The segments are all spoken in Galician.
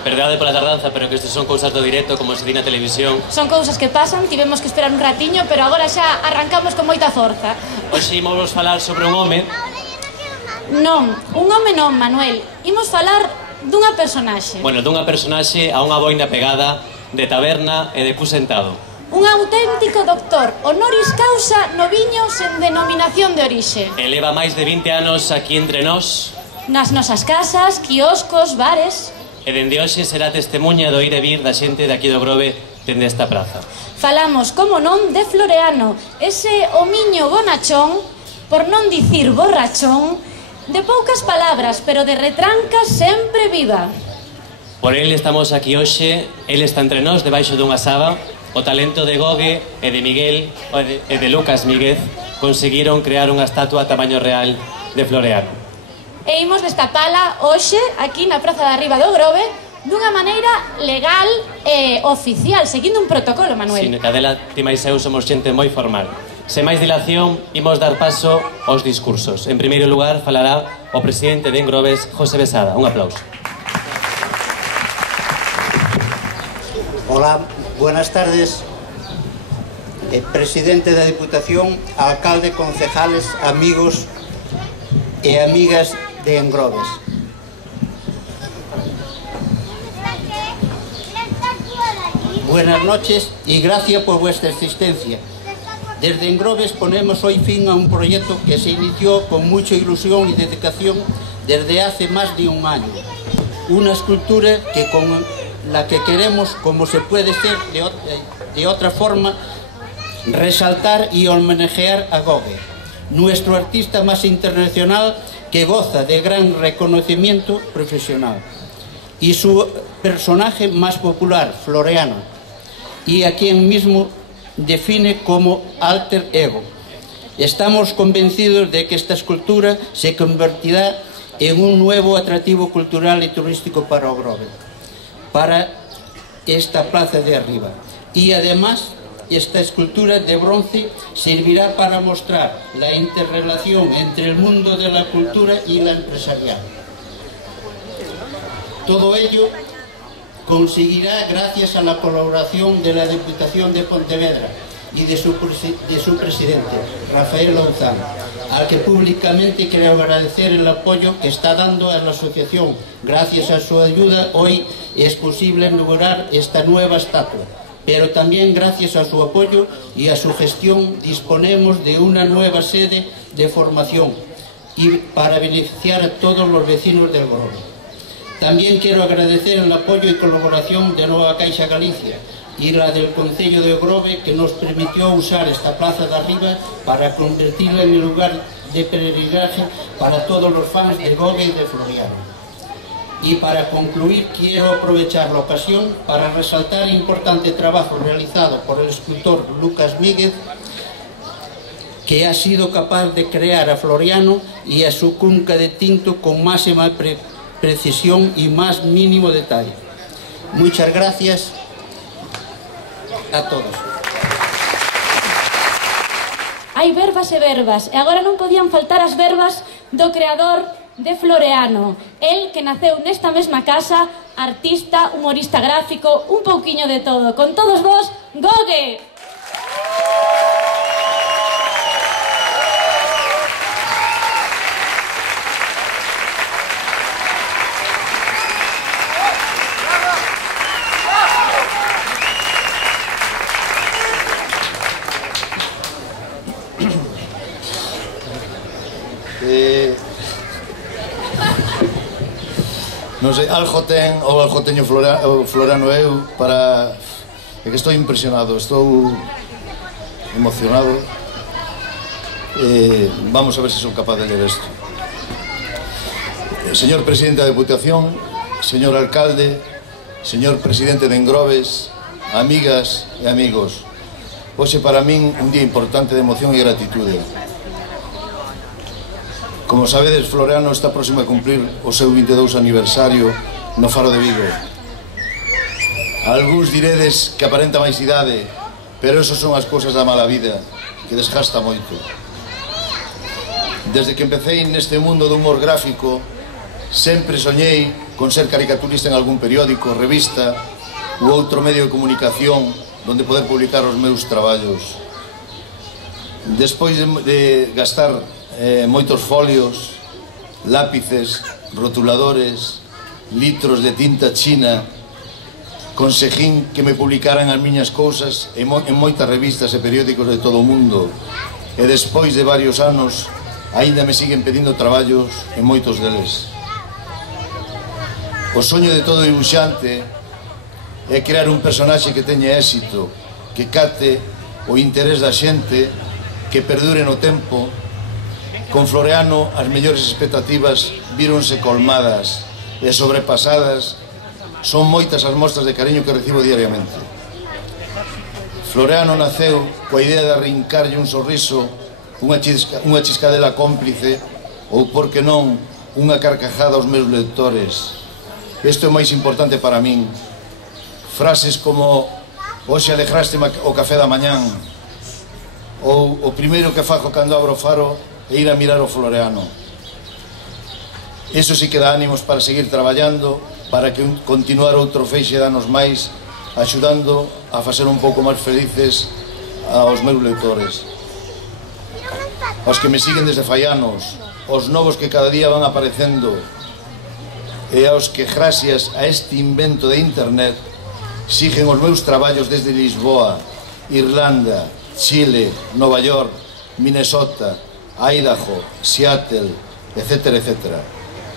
Perdade pola tardanza, pero que estes son cousas do directo, como se di na televisión. Son cousas que pasan, tivemos que esperar un ratiño, pero agora xa arrancamos con moita forza. Hoxe imos falar sobre un home. Non, un home non, Manuel. Imos falar dunha personaxe. Bueno, dunha personaxe a unha boina pegada, de taberna e de pu sentado. Un auténtico doctor, honoris causa no viño sen denominación de orixe. E leva máis de 20 anos aquí entre nós. Nas nosas casas, quioscos, bares. E dende hoxe será testemunha do ir e vir da xente de aquí do Grove dende esta praza. Falamos, como non, de Floreano, ese homiño bonachón, por non dicir borrachón, de poucas palabras, pero de retranca sempre viva. Por el estamos aquí hoxe, el está entre nós debaixo dunha saba. O talento de Gogue e de Miguel e de Lucas Míguez conseguiron crear unha estatua a tamaño real de Floreano. E imos destapala hoxe, aquí na Praza de Arriba do Grove, dunha maneira legal e oficial, seguindo un protocolo, Manuel. Sin Cadela, ti máis eu somos xente moi formal. Sen máis dilación, imos dar paso aos discursos. En primeiro lugar, falará o presidente de Engroves, José Besada. Un aplauso. Hola, buenas tardes. Presidente da Diputación, alcalde, concejales, amigos e amigas de Engroves. Buenas noches y gracias por vuestra existencia. Desde Engroves ponemos hoy fin a un proyecto que se inició con mucha ilusión y dedicación desde hace más de un año. Una escultura que con la que queremos, como se puede ser de otra forma, resaltar y homenajear a Gogue, nuestro artista más internacional que goza de gran reconocimiento profesional, y su personaje más popular, Floreano, y a quien mismo define como alter ego. Estamos convencidos de que esta escultura se convertirá en un nuevo atractivo cultural y turístico para Grove, para esta plaza de arriba. Y además, esta escultura de bronce servirá para mostrar la interrelación entre el mundo de la cultura y la empresarial. Todo ello conseguirá gracias a la colaboración de la Diputación de Pontevedra y de su presidente, Rafael Lozano, al que públicamente quiero agradecer el apoyo que está dando a la asociación. Gracias a su ayuda hoy es posible lograr esta nueva estatua, pero también gracias a su apoyo y a su gestión disponemos de una nueva sede de formación y para beneficiar a todos los vecinos del Grove. También quiero agradecer el apoyo y colaboración de Nova Caixa Galicia y la del Concello de Grove, que nos permitió usar esta plaza de arriba para convertirla en el lugar de peregrinaje para todos los fans de Gogue y de Floreano. Y para concluir, quiero aprovechar la ocasión para resaltar el importante trabajo realizado por el escultor Lucas Míguez, que ha sido capaz de crear a Floreano y a su cunca de tinto con máxima precisión y más mínimo detalle. Muchas gracias a todos. Hai verbas e verbas, e agora non podían faltar as verbas do creador de Floreano. El que naceu nesta mesma casa, artista, humorista gráfico, un pouquiño de todo. Con todos vos, Gogue! Non sei, algo teño Floreano eu para... É que estou impresionado, estou emocionado. Vamos a ver se sou capaz de ler isto. Señor Presidente da Diputación, señor Alcalde, señor Presidente de Engroves, amigas e amigos, hoxe para min un día importante de emoción e gratitude. Como sabedes, Floreano está próximo a cumprir o seu 22 aniversario no Faro de Vigo. Algúns diredes que aparenta máis idade, pero eso son as cousas da mala vida, que desgasta moito. Desde que empecé neste mundo do humor gráfico, sempre soñei con ser caricaturista en algún periódico, revista ou outro medio de comunicación onde poder publicar os meus traballos. Despois de gastar moitos folios, lápices, rotuladores, litros de tinta china, conseguín que me publicaran as miñas cousas en moitas revistas e periódicos de todo o mundo, e despois de varios anos aínda me siguen pedindo traballos en moitos deles. O soño de todo dibuixante é crear un personaxe que teña éxito, que cate o interés da xente, que perdure no tempo. Con Floreano as mellores expectativas víronse colmadas e sobrepasadas. Son moitas as mostras de cariño que recibo diariamente. Floreano naceu coa idea de arrincarlle un sorriso, unha chiscadela cómplice ou, por que non, unha carcajada aos meus lectores. Isto é o máis importante para min. Frases como "hoxe alegraste o café da mañán" ou "o primeiro que fago cando abro o faro é ir a mirar o Floreano". Iso sí que dá ánimos para seguir traballando, para que continuar outro feixe de anos máis, axudando a facer un pouco máis felices aos meus lectores. Aos que me siguen desde fai anos, os novos que cada día van aparecendo, e aos que, gracias a este invento de internet, siguen os meus traballos desde Lisboa, Irlanda, Chile, Nova York, Minnesota, Idaho, Seattle, etc., etc.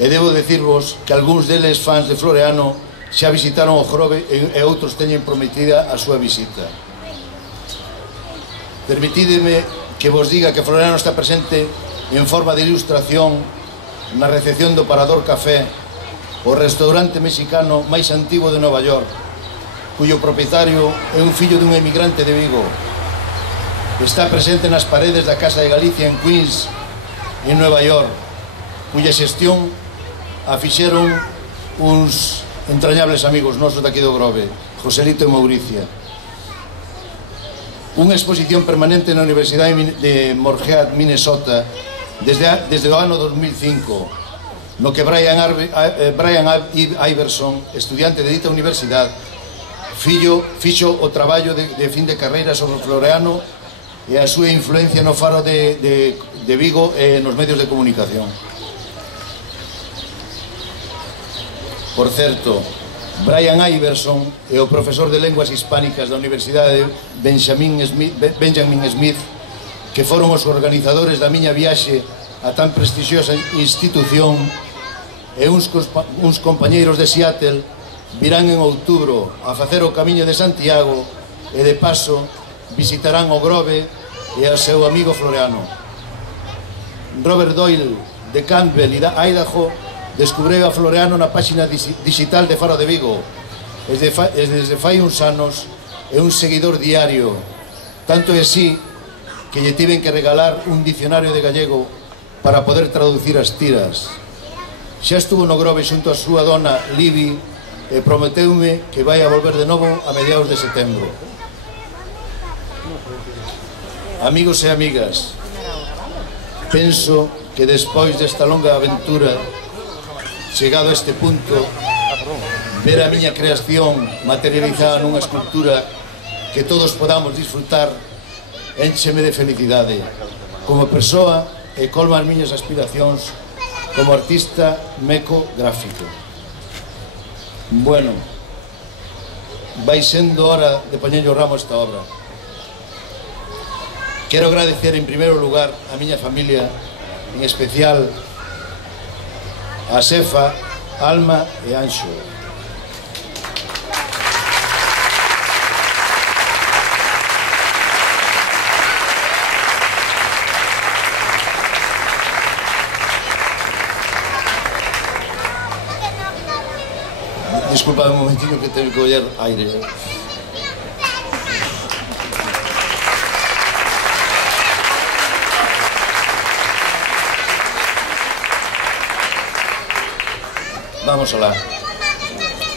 E debo decirvos que algúns deles, fans de Floreano, xa visitaron o Grove e outros teñen prometida a súa visita. Permitídeme que vos diga que Floreano está presente en forma de ilustración na recepción do Parador Café, o restaurante mexicano máis antigo de Nova York, cuyo propietario é un fillo dun emigrante de Vigo. Está presente nas paredes da Casa de Galicia en Queens, en Nova York, cuya xestión a fixeron uns entrañables amigos nosos daqui do Grove, Joselito e Mauricia. Unha exposición permanente na Universidade de Moorhead, Minnesota, desde o ano 2005, no que Brian Iverson, estudiante de dita universidade, fixo o traballo de fin de carreira sobre o Floreano e a súa influencia no faro de Vigo e nos medios de comunicación. Por certo, Brian Iverson é o profesor de Lenguas Hispánicas da Universidade Benjamin Smith, que foron os organizadores da miña viaxe a tan prestixiosa institución, e uns compañeiros de Seattle virán en outubro a facer o camiño de Santiago e, de paso, visitarán o Grove e ao seu amigo Floreano. Robert Doyle, de Campbell e da Idaho, descubreu a Floreano na páxina digital de Faro de Vigo. Desde fai uns anos é un seguidor diario, tanto é así que lle tiven que regalar un dicionario de gallego para poder traducir as tiras. Xa estuvo no Grove xunto a súa dona Libby e prometeume que vai a volver de novo a mediados de setembro. Amigos e amigas, penso que despois desta longa aventura, chegado a este punto, ver a miña creación materializada nunha escultura que todos podamos disfrutar éncheme de felicidade como persoa e colma as miñas aspiracións como artista meco gráfico. Bueno, vai sendo hora de poñerlle o ramo a esta obra. Quero agradecer en primeiro lugar a miña familia, en especial a Sefa, Alma e Anxo. Disculpa un momentito que tengo que coller aire. Vamos alá.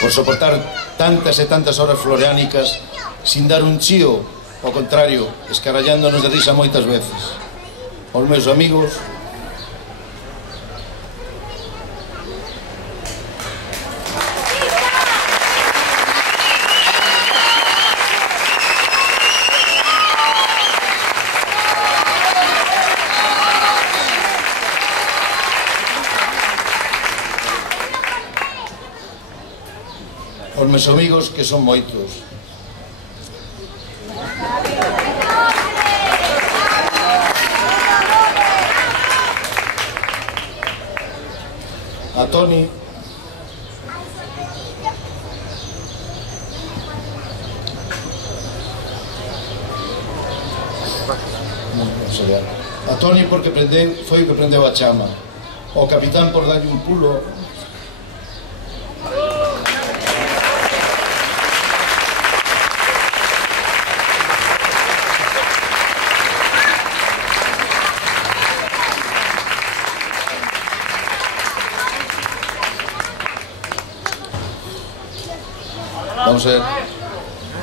Por soportar tantas e tantas horas floreánicas sin dar un chío, ao contrario, escarallándonos de risa moitas veces. Aos meus amigos, meus amigos, que son moitos. A Toni, porque foi o que prendeu a chama. O capitán por darlle un pulo. Vamos a ver.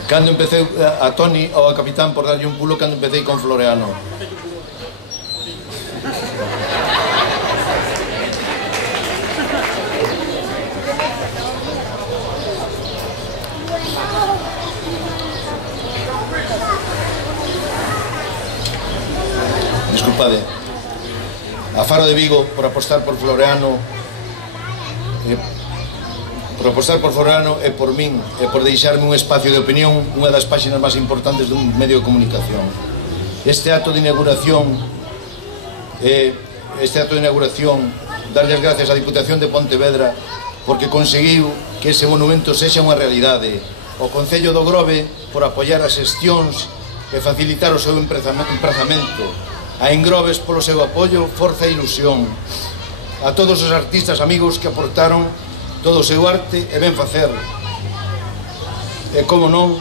Cando empecé a Toni ou a capitán por darlle un pulo cando empecé con Floreano. Disculpade. A Faro de Vigo por apostar por Floreano e por min e por deixarme un espacio de opinión, unha das páxinas máis importantes dun medio de comunicación. Este acto de inauguración darlle as gracias á Diputación de Pontevedra porque conseguiu que ese monumento sexa unha realidade, o Concello do Grove por apoiar as xestións e facilitar o seu emprazamento, a Engroves polo seu apoio, forza e ilusión, a todos os artistas amigos que aportaron todo o seu arte e ben facer, e como non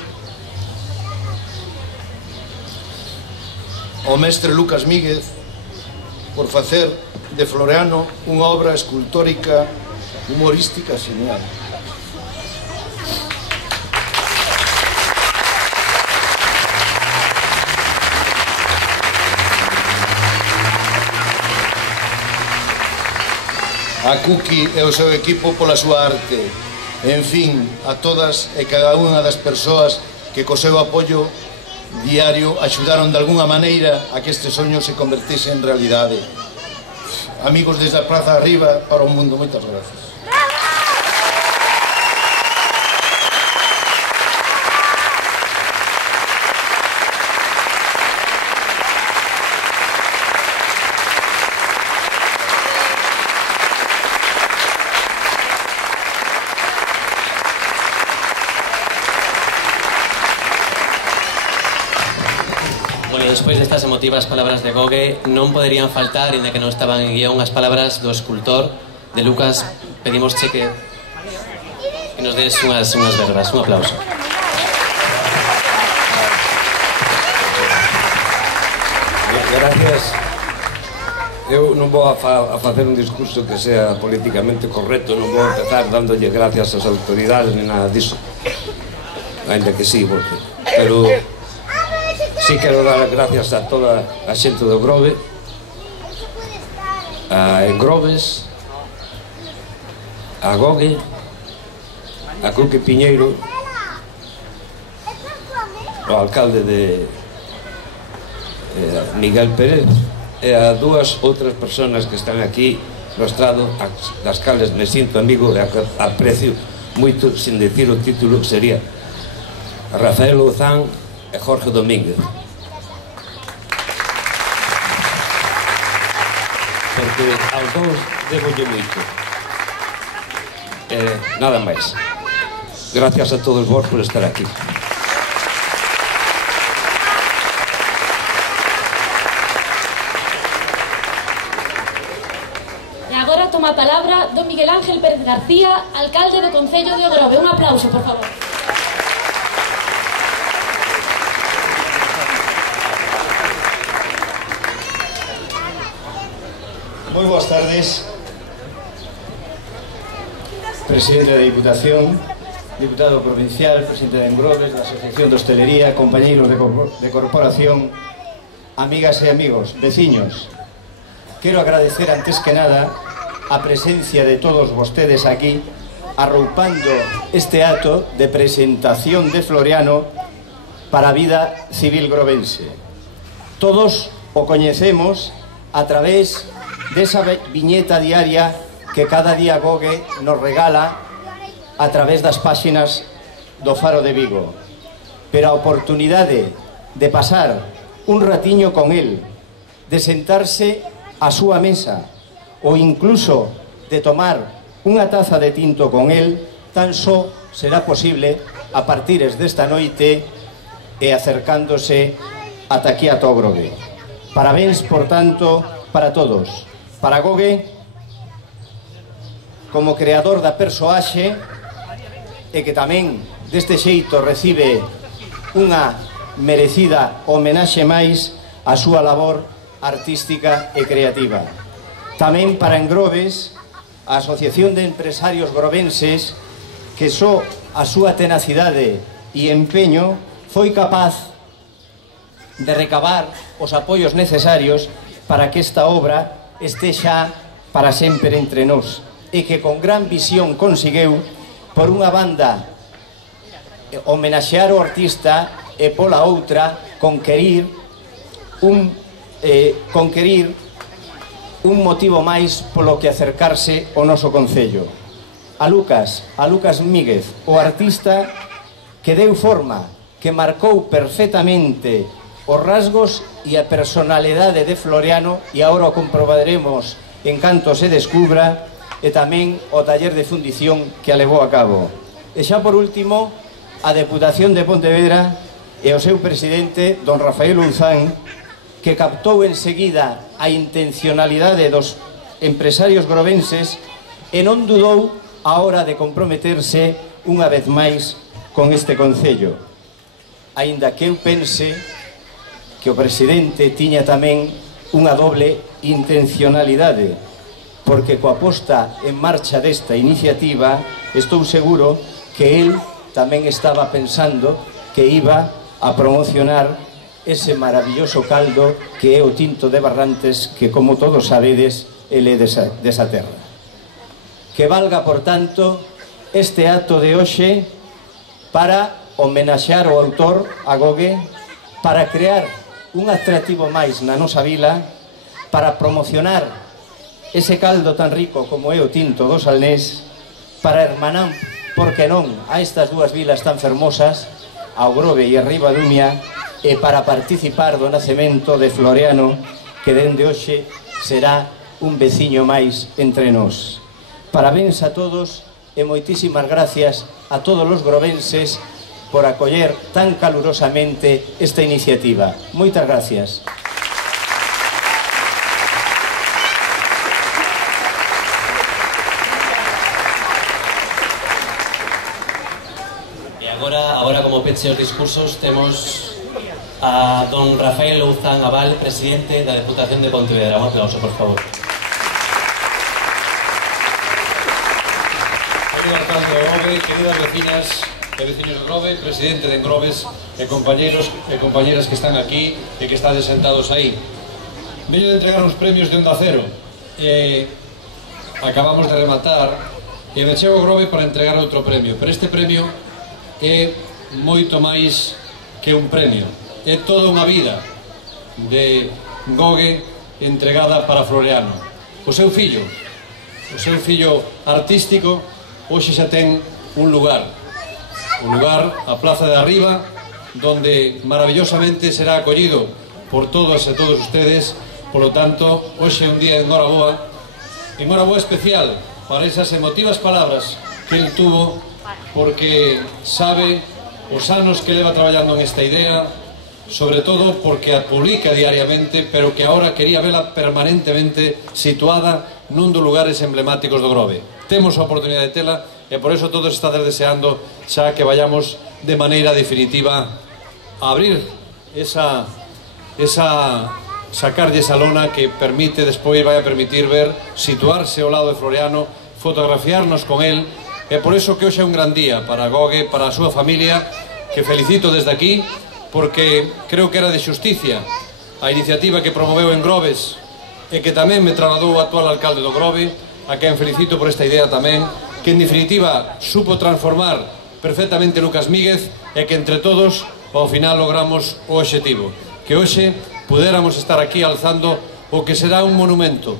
o mestre Lucas Míguez por facer de Floreano unha obra escultórica humorística xenial. A Cuqui e o seu equipo pola súa arte. En fin, a todas e cada unha das persoas que co seu apoio diario axudaron de algunha maneira a que este soño se convertise en realidade. Amigos desde a praza arriba para o mundo, moitas gracias. Despois destas emotivas palabras de Gogue non poderían faltar, inda que non estaban en guión, as palabras do escultor de Lucas. Pedimosche que nos des unhas verbas. Un aplauso. Gracias. Eu non vou a facer un discurso que sea políticamente correcto, non vou empezar dándolle gracias ás autoridades ni nada disso, ainda que sí, pero sí quero dar gracias a toda a xente do Grove, a Engroves, a Gogue, a Cuqui Piñeiro, o alcalde de Miguel Pérez e a dúas outras persoas que están aquí no estrado, das cales me sinto amigo e aprecio moito, sin decir o título, sería a Rafael Louzán e Jorge Domínguez, porque aos dous debolle moito. Nada máis. Gracias a todos vos por estar aquí. E agora toma a palabra don Miguel Ángel Pérez García, alcalde do Concello de Grove. Un aplauso, por favor. Moi boas tardes, presidente da Diputación, diputado provincial, presidente de Engroves, da Asociación de Hostelería, compañeiros de corporación, amigas e amigos, veciños. Quero agradecer antes que nada a presencia de todos vostedes aquí, arroupando este acto de presentación de Floreano para a vida civil grovense. Todos o coñecemos a través desa viñeta diaria que cada día Gogue nos regala a través das páxinas do Faro de Vigo, pero a oportunidade de pasar un ratiño con el, de sentarse á súa mesa ou incluso de tomar unha taza de tinto con el, tan só será posible a partires desta noite e acercándose ata aquí a Grove. Parabéns, por tanto, para todos. Para Gogue, como creador da persoaxe, e que tamén deste xeito recibe unha merecida homenaxe máis á súa labor artística e creativa. Tamén para Engroves, a Asociación de Empresarios Grovenses, que só a súa tenacidade e empeño foi capaz de recabar os apoios necesarios para que esta obra estexa para sempre entre nós, e que con gran visión conseguiu, por unha banda, homenaxear o artista e pola outra conquerir un motivo máis polo que acercarse ao noso concello. A Lucas Míguez, o artista que deu forma, que marcou perfectamente os rasgos e a personalidade de Floriano, e agora o comprobaremos en canto se descubra, e tamén o taller de fundición que a levou a cabo. E xa por último, a Deputación de Pontevedra e o seu presidente, don Rafael Louzán, que captou enseguida a intencionalidade dos empresarios grovenses e non dudou a hora de comprometerse unha vez máis con este concello. Aínda que eu pense que o presidente tiña tamén unha doble intencionalidade, porque coa posta en marcha desta iniciativa estou seguro que el tamén estaba pensando que iba a promocionar ese maravilloso caldo que é o tinto de Barrantes, que, como todos sabedes, ele é desa terra. Que valga, por tanto, este acto de hoxe para homenaxear o autor, a Gogue, para crear un atractivo máis na nosa vila, para promocionar ese caldo tan rico como é o tinto do Salnés, para hermanar, por que non, a estas dúas vilas tan fermosas, ao Grove e a Ribadumia, e para participar do nacemento de Floriano, que dende hoxe será un veciño máis entre nós. Parabéns a todos e moitísimas gracias a todos os grovenses por acoller tan calurosamente esta iniciativa. Moitas gracias. Agora, como peche os discursos, temos a don Rafael Louzán Abal, presidente da Deputación de Pontevedra. Un aplauso, por favor. Querido alcalde de Grove, queridas vecinas e veciños de Grove, presidente de Engroves e compañeros e compañeras que están aquí e que están sentados aí. Veño de entregar uns premios de Onda Cero. Acabamos de rematar e me chego a Grove para entregar outro premio, pero este premio é moito máis que un premio, é toda unha vida de Gogue entregada para Floriano. O seu fillo artístico, hoxe xa ten un lugar, a Plaza de Arriba, donde maravillosamente será acollido por todas e todos ustedes. Por lo tanto, hoxe é un día de enhoraboa especial para esas emotivas palabras que el tuvo, porque sabe os anos que leva traballando en esta idea, sobre todo porque a publica diariamente, pero que ahora quería vela permanentemente situada nun dos lugares emblemáticos do Grove. Temos a oportunidade de tela e por eso todos están deseando xa que vayamos de maneira definitiva a abrir sacarlle esa lona que permite, despois vai a permitir ver, situarse ao lado de Floriano, fotografiarnos con el. E por iso que hoxe é un gran día para Gogue, para a súa familia, que felicito desde aquí, porque creo que era de xusticia a iniciativa que promoveu en Groves e que tamén me trasladou o actual alcalde do Grove, a quen felicito por esta idea tamén, que en definitiva supo transformar perfectamente Lucas Míguez e que entre todos ao final logramos o obxectivo, que hoxe pudéramos estar aquí alzando o que será un monumento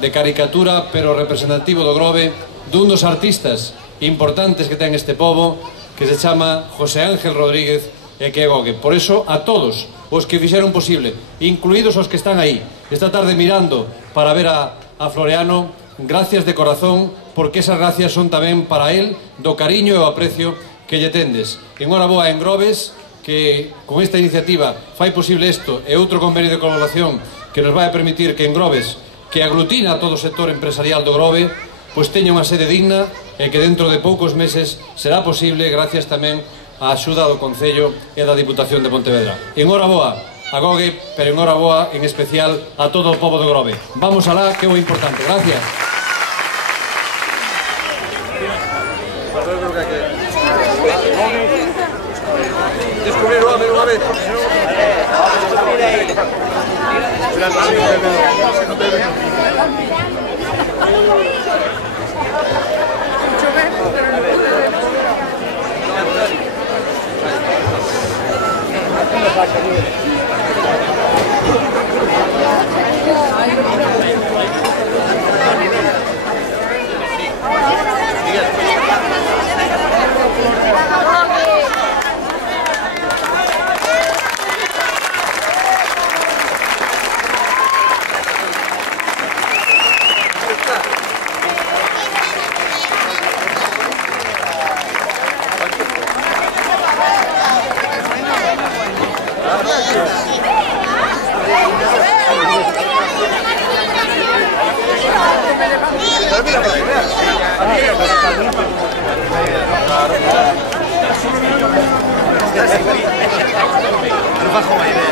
de caricatura pero representativo do Grove, dun dos artistas importantes que ten este pobo, que se chama José Ángel Rodríguez e que é Gogue. Por eso, a todos os que fixeron posible, incluídos os que están aí esta tarde mirando para ver a Floreano, gracias de corazón, porque esas gracias son tamén para él, do cariño e o aprecio que lle tendes. Enhoraboa en Grobes, que con esta iniciativa fai posible isto e outro convenio de colaboración que nos vai a permitir que en Grobes, que aglutina a todo o sector empresarial do Grove, pois teña unha sede digna e que dentro de poucos meses será posible gracias tamén á axuda do Concello e da Diputación de Pontevedra. Enhoraboa a Gogue, pero enhoraboa en especial a todo o pobo do Grove. Vamos alá, que é o importante. Gracias. Descubrir unha vez. Nos bajo uma ideia.